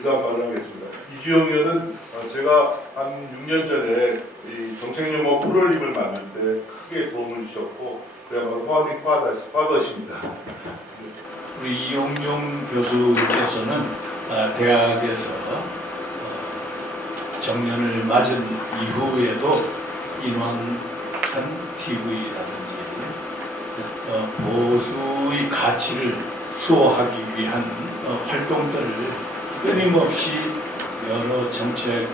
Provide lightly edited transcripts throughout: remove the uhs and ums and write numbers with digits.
인사 발언하겠습니다. 이주영 의원은 제가 한 6년 전에 이 정책용어 프롤림을 만들 때 크게 도움을 주셨고 그야말로 파운딩 파더십니다. 우리 이용종 교수께서는 대학에서 정년을 맞은 이후에도 인왕한 TV라든지 보수의 가치를 수호하기 위한 활동들을 끊임없이 여러 정책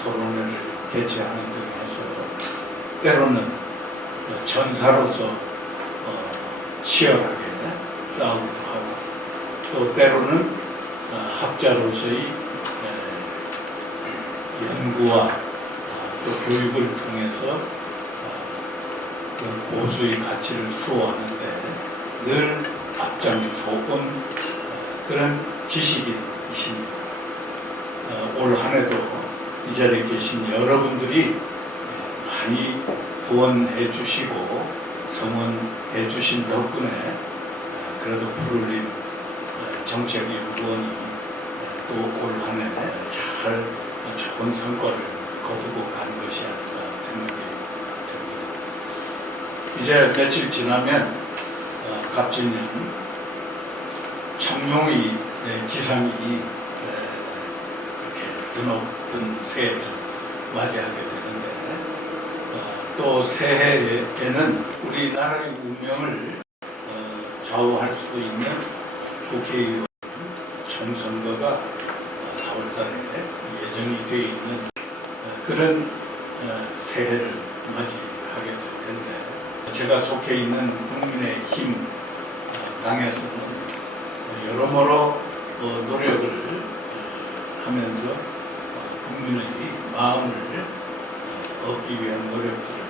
토론회를 개최하는 등에서 때로는 전사로서 치열하게 싸우고 하고 또 때로는 학자로서의 연구와 또 교육을 통해서 보수의 가치를 수호하는데 늘 앞장서 온 그런 지식인이십니다. 올 한 해도 이 자리에 계신 여러분들이 많이 후원해 주시고 성원해 주신 덕분에 그래도 푸를림 정책연구원이 또 올 한 해 잘 좋은 성과를 거두고 가는 것이 아닌가 생각이 듭니다. 이제 며칠 지나면 갑진년 청룡의 기상이 이렇게 드높은 새해를 맞이하게 되는데 또 새해에는 우리나라의 운명을 좌우할 수도 있는 국회의원 총선거가 4월달에 예정이 되어 있는 그런 새해를 맞이하게 될 텐데 제가 속해 있는 국민의힘 당에서는 여러모로 노력을 하면서 국민의 마음을 얻기 위한 노력들을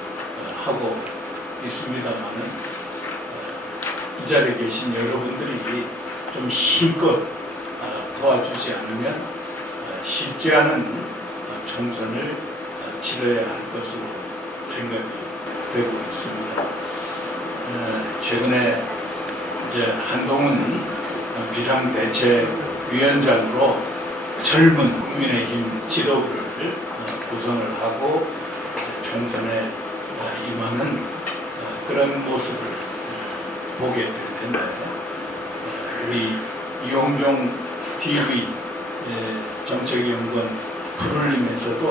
하고 있습니다만은 이 자리에 계신 여러분들이 좀 힘껏 도와주지 않으면 쉽지 않은 총선을 치러야 할 것으로 생각이 되고 있습니다. 최근에 이제 한동훈 비상대책위원장으로 젊은 국민의힘 지도부를 구성을 하고 총선에 임하는 그런 모습을 보게 될 텐데 우리 이용종 TV 정책연구원 푸를림에서도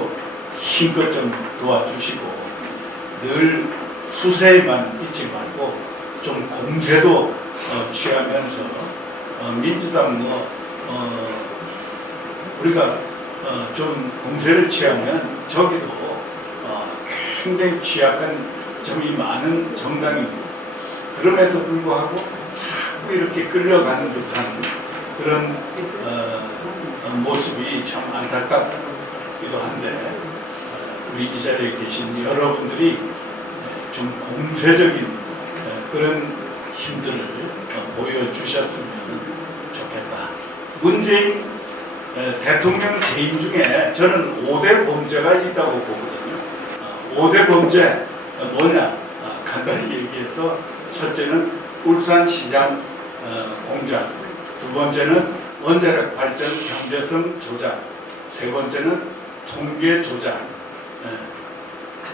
힘껏 좀 도와주시고 늘 수세에만 있지 말고 좀 공세도 취하면서 민주당 우리가 좀 공세를 취하면 저기도 굉장히 취약한 점이 많은 정당입니다. 그럼에도 불구하고 자꾸 이렇게 끌려가는 듯한 그런 모습이 참 안타깝기도 한데 우리 이 자리에 계신 여러분들이 좀 공세적인 그런 힘들을 보여주셨으면 좋겠다. 문재인 대통령 재임 중에 저는 5대 범죄가 있다고 보거든요. 5대 범죄 뭐냐? 간단히 얘기해서 첫째는 울산시장 공작, 두 번째는 원자력 발전 경제성 조작, 세 번째는 통계 조작,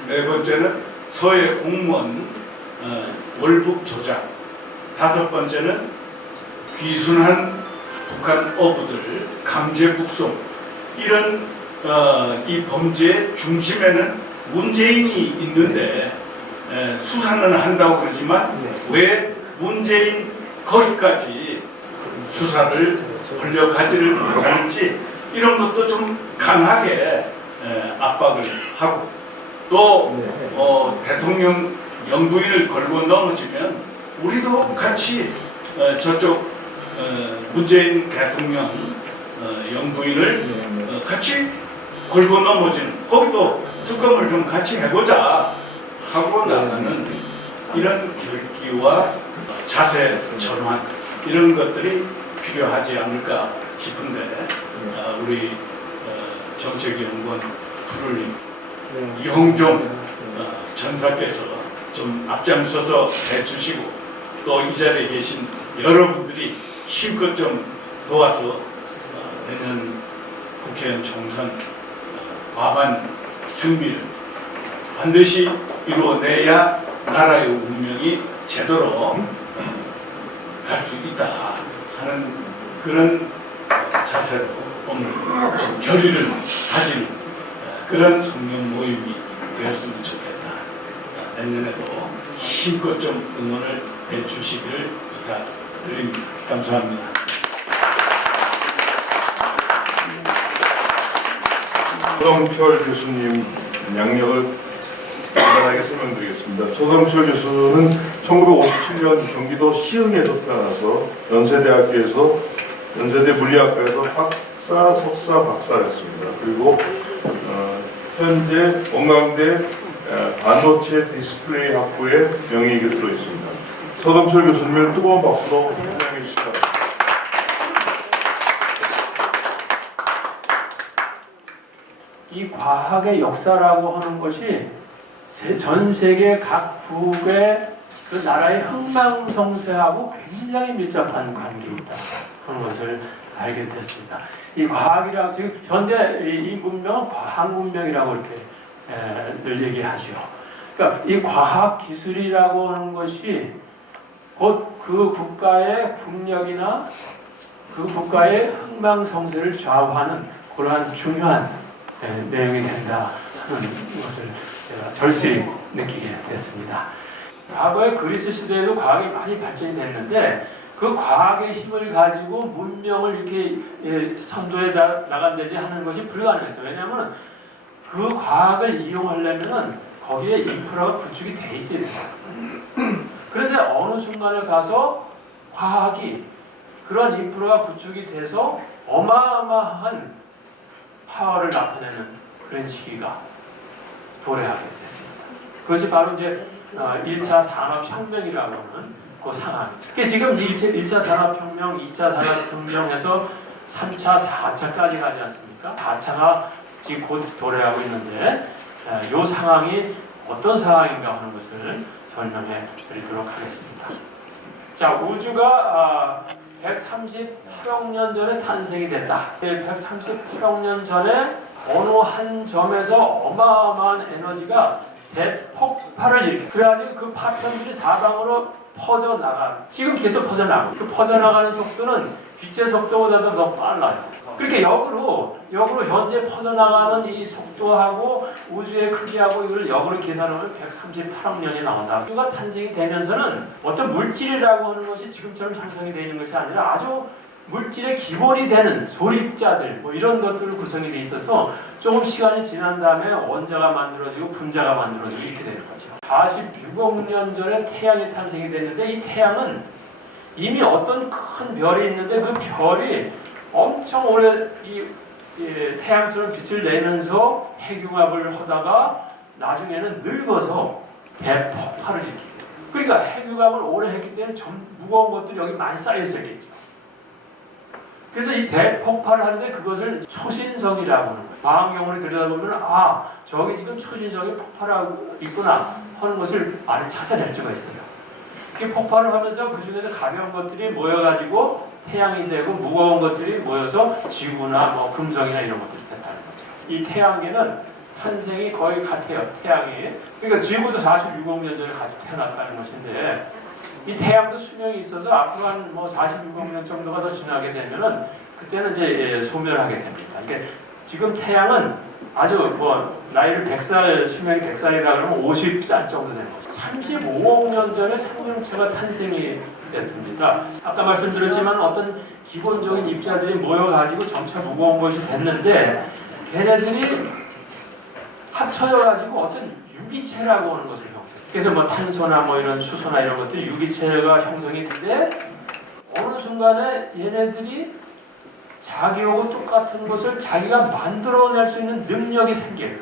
네 번째는 서해 공무원 월북 조작, 다섯 번째는 귀순한 북한 어부들 강제 북송. 이런 이 범죄의 중심에는 문재인이 있는데 수사는 한다고 그러지만 왜 문재인 거기까지 수사를 권력하지를 못하는지 이런 것도 좀 강하게 압박을 하고 또 대통령 영부인을 걸고 넘어지면 우리도 같이 저쪽 문재인 대통령 영부인을 같이 걸고 넘어지는 거기도 특검을 좀 같이 해보자 하고 나가는 이런 결기와 자세 전환 이런 것들이 필요하지 않을까 싶은데 우리 정책연구원 푸를림 이용종 전사께서 좀 앞장서서 해주시고 또 이 자리에 계신 여러분들이 힘껏 좀 도와서 내년 국회의원 총선 과반 승리를 반드시 이루어내야 나라의 운명이 제대로 갈 수 있다 하는 그런 자세로 오늘 결의를 가진 그런 성령 모임이 되었으면 좋겠다. 내년에도 힘껏 좀 응원을 해주시기를 부탁드립니다. 감사합니다. 조성철 교수님 양력을 간단하게 설명드리겠습니다. 조성철 교수는 1957년 경기도 시흥에서 태어나서 연세대 물리학과에서 학사, 석사, 박사를 했습니다. 그리고 현재 원광대 반도체 디스플레이 학부의 명예교수로 있습니다. 조성철 교수님을 뜨거운 박수로 환영해 주시기 바랍니다. 이 과학의 역사라고 하는 것이 전 세계 각국의 그 나라의 흥망성쇠하고 굉장히 밀접한 관계에 있다 하는 것을 알게 됐습니다. 이 과학이라고 지금 현대 이 문명은 과학 문명이라고 이렇게 늘 얘기하죠. 그러니까 이 과학 기술이라고 하는 것이 곧 그 국가의 국력이나 그 국가의 흥망성쇠를 좌우하는 그러한 중요한 내용이 된다 하는 것을 제가 절실히 느끼게 됐습니다. 과거의 그리스 시대에도 과학이 많이 발전이 됐는데 그 과학의 힘을 가지고 문명을 이렇게 선도해 나간다지 하는 것이 불가능했어요. 왜냐하면 그 과학을 이용하려면 거기에 인프라가 구축이 돼 있어야 돼요. 그런데 어느 순간에 가서 과학이 그런 인프라가 구축이 돼서 어마어마한 파워를 나타내는 그런 시기가 도래하게 됐습니다. 그것이 바로 이제 1차 산업혁명이라고 하는 그 상황이죠. 지금 1차 산업혁명, 2차 산업혁명에서 3차, 4차까지 가지 않습니까? 4차가 지금 곧 도래하고 있는데 이 상황이 어떤 상황인가 하는 것을 설명해 드리도록 하겠습니다. 자, 우주가 138억 년 전에 탄생이 됐다. 138억 년 전에 어느 한 점에서 어마어마한 에너지가 대폭발을 일으켜. 그래가지고 그 파편들이 사방으로 퍼져나가. 지금 계속 퍼져나가고. 그 퍼져나가는 속도는 빛의 속도보다도 더 빨라요. 그렇게 역으로 현재 퍼져나가는 이 속도하고 우주의 크기하고 이걸 역으로 계산하면 138억 년이 나온다. 우주가 탄생이 되면서는 어떤 물질이라고 하는 것이 지금처럼 형성이 되는 것이 아니라 아주 물질의 기본이 되는 소립자들 뭐 이런 것들을 구성이 돼 있어서 조금 시간이 지난 다음에 원자가 만들어지고 분자가 만들어지고 이렇게 되는 거죠. 46억 년 전에 태양이 탄생이 됐는데 이 태양은 이미 어떤 큰 별이 있는데 그 별이 엄청 오래 이 태양처럼 빛을 내면서 핵융합을 하다가 나중에는 늙어서 대폭발을 일으키게 돼요. 그러니까 핵융합을 오래 했기 때문에 무거운 것들이 여기 많이 쌓여 있었겠죠. 그래서 이 대폭발을 하는데 그것을 초신성이라고 하는 거예요. 광학용어를 들여다보면 저기 지금 초신성이 폭발하고 있구나 하는 것을 많이 찾아낼 수가 있어요. 이 폭발을 하면서 그 중에서 가벼운 것들이 모여가지고 태양이 되고 무거운 것들이 모여서 지구나 뭐 금성이나 이런 것들이 됐다는 거죠. 이 태양계는 탄생이 거의 같아요. 태양이. 그러니까 지구도 46억 년 전에 같이 태어났다는 것인데 이 태양도 수명이 있어서 앞으로 한 뭐 46억 년 정도가 더 지나게 되면은 그때는 이제 소멸하게 됩니다. 그러니까 지금 태양은 아주 뭐 나이를 100살 수명이 100살이라 그러면 50살 정도 되는 거죠. 35억 년 전에 생명체가 탄생이 됐습니다. 아까 말씀드렸지만 어떤 기본적인 입자들이 모여가지고 점차 무거운 것이 됐는데 걔네들이 합쳐져가지고 어떤 유기체라고 하는 것을 형성. 그래서 뭐 탄소나 뭐 이런 수소나 이런 것들이 유기체가 형성이 되는데 어느 순간에 얘네들이 자기하고 똑같은 것을 자기가 만들어낼 수 있는 능력이 생겨요.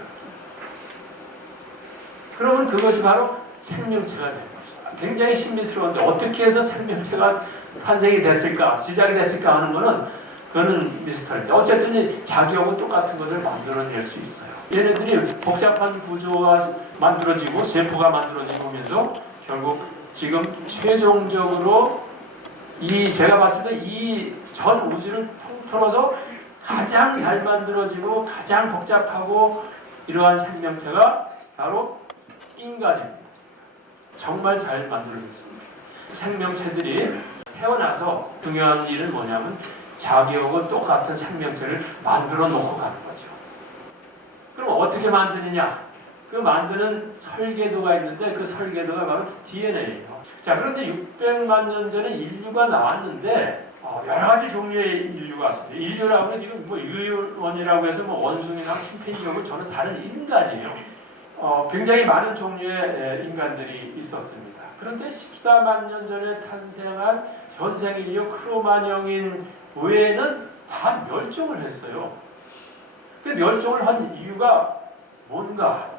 그러면 그것이 바로 생명체가 되는 것입니다. 굉장히 신비스러운데 어떻게 해서 생명체가 탄생이 됐을까, 시작이 됐을까 하는 거는 그거는 미스터리인데 어쨌든 자기하고 똑같은 것을 만들어낼 수 있어요. 얘네들이 복잡한 구조가 만들어지고 세포가 만들어지고 하면서 결국 지금 최종적으로 제가 봤을 때 이 전 우주를 통틀어서 가장 잘 만들어지고 가장 복잡하고 이러한 생명체가 바로 인간입니다. 정말 잘 만들어져 있습니다. 생명체들이 태어나서 중요한 일은 뭐냐면 자기하고 똑같은 생명체를 만들어 놓고 가는 거죠. 그럼 어떻게 만드느냐? 그 만드는 설계도가 있는데 그 설계도가 바로 DNA예요. 자, 그런데 600만 년 전에 인류가 나왔는데 여러 가지 종류의 인류가 왔습니다. 인류라고 하면 지금 뭐 유원이라고 해서 뭐 원숭이나 침팬지하고 저는 다른 인간이에요. 굉장히 많은 종류의 인간들이 있었습니다. 그런데 14만 년 전에 탄생한 현생 인류 크로마뇽인 외에는 다 멸종을 했어요. 그 멸종을 한 이유가 뭔가?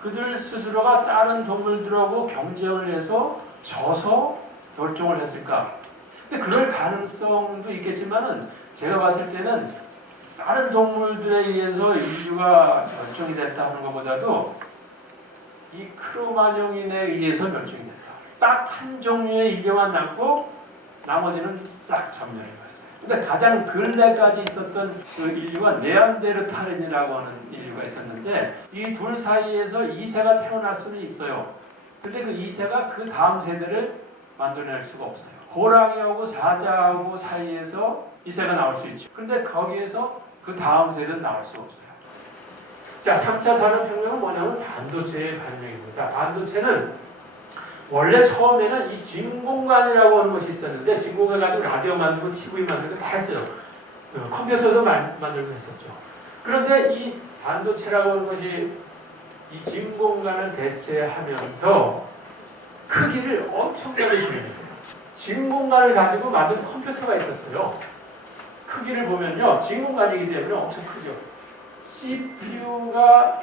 그들 스스로가 다른 동물들하고 경쟁을 해서 져서 멸종을 했을까? 근데 그럴 가능성도 있겠지만은 제가 봤을 때는 다른 동물들에 의해서 인류가 멸종이 됐다 하는 것보다도 이 크로마뇽인에 의해서 멸종이 됐다. 딱 한 종류의 인류만 남고 나머지는 싹 점령해갔어요. 근데 가장 근래까지 있었던 그 인류가 네안데르탈인이라고 하는 인류가 있었는데 이 둘 사이에서 2세가 태어날 수는 있어요. 근데 그 2세가 그 다음 세대를 만들어낼 수가 없어요. 호랑이하고 사자하고 사이에서 2세가 나올 수 있죠. 근데 거기에서 그 다음 세대는 나올 수가 없어요. 자, 3차 산업혁명은 뭐냐면 반도체의 발명입니다. 반도체는 원래 처음에는 이 진공관이라고 하는 것이 있었는데 진공관 가지고 라디오 만들고 TV 만들고 다 했어요. 컴퓨터도 만들고 했었죠. 그런데 이 반도체라고 하는 것이 이 진공관을 대체하면서 크기를 엄청나게 줄입니다. 진공관을 가지고 만든 컴퓨터가 있었어요. 크기를 보면요. 진공관이기 때문에 엄청 크죠. CPU가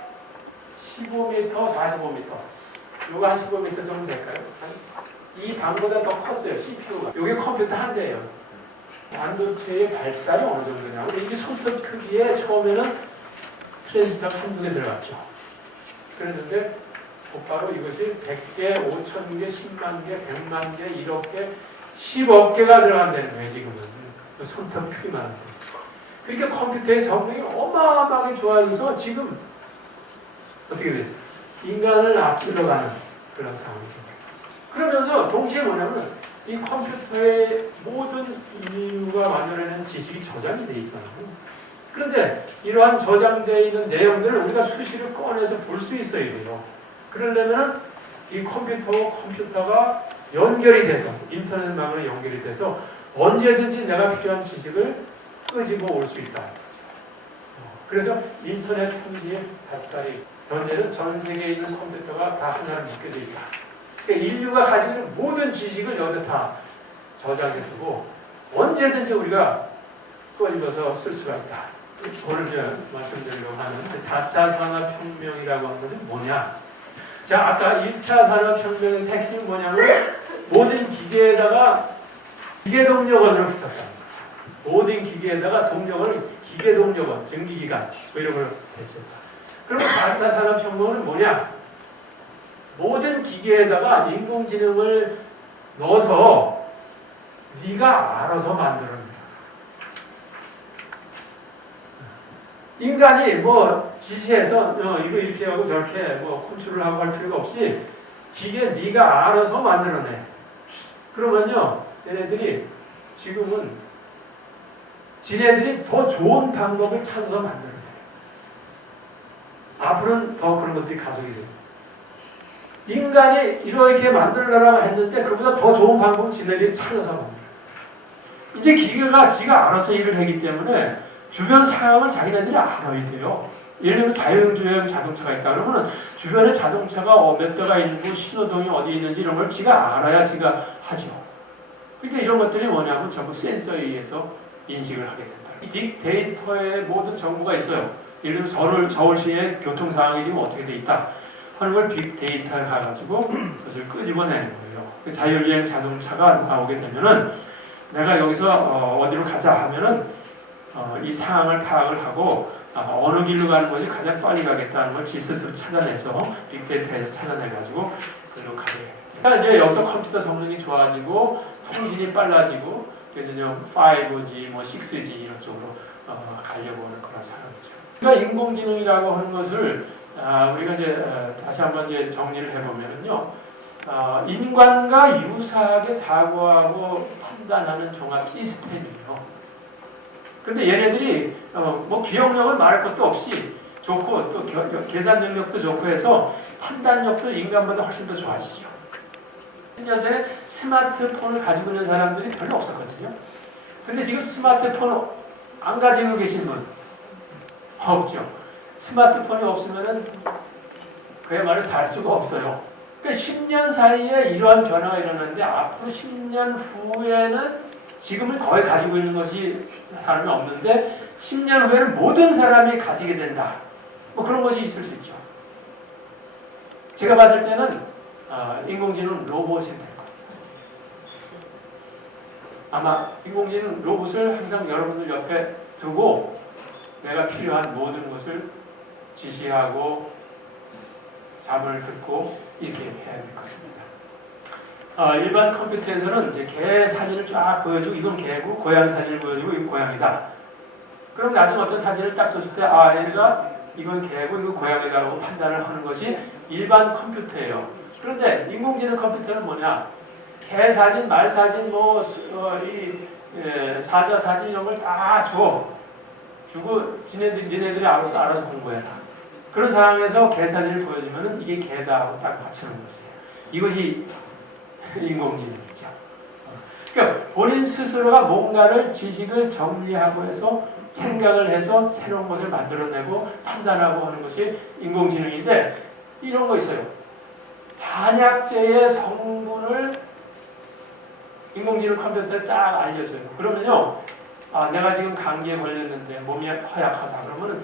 15m, 45m. 요거 한 15m 정도 될까요? 이 방보다 더 컸어요. CPU가. 요게 컴퓨터 한 대예요. 반도체의 발달이 어느 정도냐면 이게 손톱 크기에 처음에는 트랜지스터가 한두 개 들어갔죠. 그랬는데 곧바로 이것이 100개, 5,000개, 10만 개, 100만 개, 1억 개, 10억 개가 들어간다는 거예요. 지금은. 손톱 크기만 하는데. 그러니까 컴퓨터의 성능이 어마어마하게 좋아져서 지금 어떻게 됐어요? 인간을 앞질러 가는 그런 상황이죠. 그러면서 동시에 뭐냐면 이 컴퓨터의 모든 인류가 만들어낸 지식이 저장이 되어 있잖아요. 그런데 이러한 저장되어 있는 내용들을 우리가 수시로 꺼내서 볼 수 있어야 돼요. 그러려면 이 컴퓨터가 연결이 돼서 인터넷망으로 연결이 돼서 언제든지 내가 필요한 지식을 끄집어 올 수 있다. 그래서 인터넷 통신의 발달이 현재는 전 세계에 있는 컴퓨터가 다 하나를 묶여져 있다. 그러니까 인류가 가지고 있는 모든 지식을 여기다 다 저장해두고 언제든지 우리가 꺼집어서 쓸 수가 있다. 오늘 제가 말씀드리려고 하는 4차 산업혁명이라고 하는 것은 뭐냐? 자, 아까 1차 산업혁명의 핵심이 뭐냐면 모든 기계에다가 기계동력원을 붙였다. 모든 기계에다가 동력원을 기계동력원, 전기기관 뭐 이런 걸 했습니다. 그럼 4차 산업혁명은 뭐냐? 모든 기계에다가 인공지능을 넣어서 네가 알아서 만들어내. 인간이 뭐 지시해서 이거 이렇게 하고 저렇게 뭐 컨트롤 하고 할 필요가 없이 기계 네가 알아서 만들어내. 그러면요, 얘네들이 지금은 지네들이 더 좋은 방법을 찾아서 만들어내. 앞으로는 더 그런 것들이 가속이 돼요. 인간이 이렇게 만들려고 했는데 그보다 더 좋은 방법을 지네들이 찾아서 만들어요. 이제 기계가 지가 알아서 일을 하기 때문에 주변 상황을 자기네들이 알아야 돼요. 예를 들면 자율주행 자동차가 있다 그러면 주변에 자동차가 몇 대가 있고 신호등이 어디에 있는지 이런 걸 지가 알아야 지가 하죠. 그러니까 이런 것들이 뭐냐면 전부 센서에 의해서 인식을 하게 된다. 이 빅데이터에 모든 정보가 있어요. 예를 들면 서울시의 교통 상황이 지금 어떻게 돼 있다 하는 걸 빅데이터에 가가지고 그것을 끄집어내는 거예요. 자율주행 자동차가 나오게 되면은 내가 여기서 어디로 가자 하면은 이 상황을 파악을 하고 어느 길로 가는 것이 가장 빨리 가겠다는 걸 스스로 찾아내서 빅데이터에서 찾아내가지고 그로 가게. 그러니까 이제 여기서 컴퓨터 성능이 좋아지고 통신이 빨라지고 그래서 좀 5G, 뭐 6G 이런 쪽으로 가려고 하는 그런 상황이죠. 그러니까 인공지능이라고 하는 것을 우리가 이제 다시 한번 이제 정리를 해보면요, 인간과 유사하게 사고하고 판단하는 종합 시스템이에요. 근데 얘네들이 뭐 기억력은 말할 것도 없이 좋고 또 계산 능력도 좋고 해서 판단력도 인간보다 훨씬 더 좋아지죠. 10년 전에 스마트폰을 가지고 있는 사람들이 별로 없었거든요. 근데 지금 스마트폰 안 가지고 계신 분 없죠. 스마트폰이 없으면은 그야말로 살 수가 없어요. 그러니까 10년 사이에 이러한 변화가 일어났는데 앞으로 10년 후에는 지금은 거의 가지고 있는 것이 사람이 없는데 10년 후에는 모든 사람이 가지게 된다. 뭐 그런 것이 있을 수 있죠. 제가 봤을 때는 인공지능 로봇이 될 겁니다. 아마 인공지능 로봇을 항상 여러분들 옆에 두고 내가 필요한 모든 것을 지시하고 잠을 듣고 이렇게 해야 될 것입니다. 일반 컴퓨터에서는 이제 개 사진을 쫙 보여주고 이건 개고 고양 사진을 보여주고 이건 고양이다. 그럼 나중에 어떤 사진을 딱 줬을 때 얘가 이건 개고 이건 고양이다라고 판단을 하는 것이 일반 컴퓨터예요. 그런데 인공지능 컴퓨터는 뭐냐? 개 사진, 말 사진, 사자 사진 이런 걸 다 주고 니네들이 알아서 공부해라. 그런 상황에서 개 사진을 보여주면은 이게 개다 하고 딱 맞추는 것이에요. 이것이 인공지능이죠. 그러니까 본인 스스로가 뭔가를 지식을 정리하고 해서 생각을 해서 새로운 것을 만들어내고 판단하고 하는 것이 인공지능인데 이런 거 있어요. 한약재의 성분을 인공지능 컴퓨터에 쫙 알려줘요. 그러면요, 내가 지금 감기에 걸렸는데 몸이 허약하다 그러면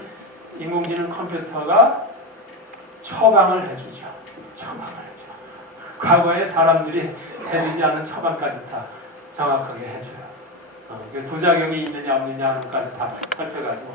인공지능 컴퓨터가 처방을 해주죠. 처방을 해줘. 과거에 사람들이 해주지 않은 처방까지 다 정확하게 해줘요. 부작용이 있느냐 없느냐 하는 것까지 다 살펴가지고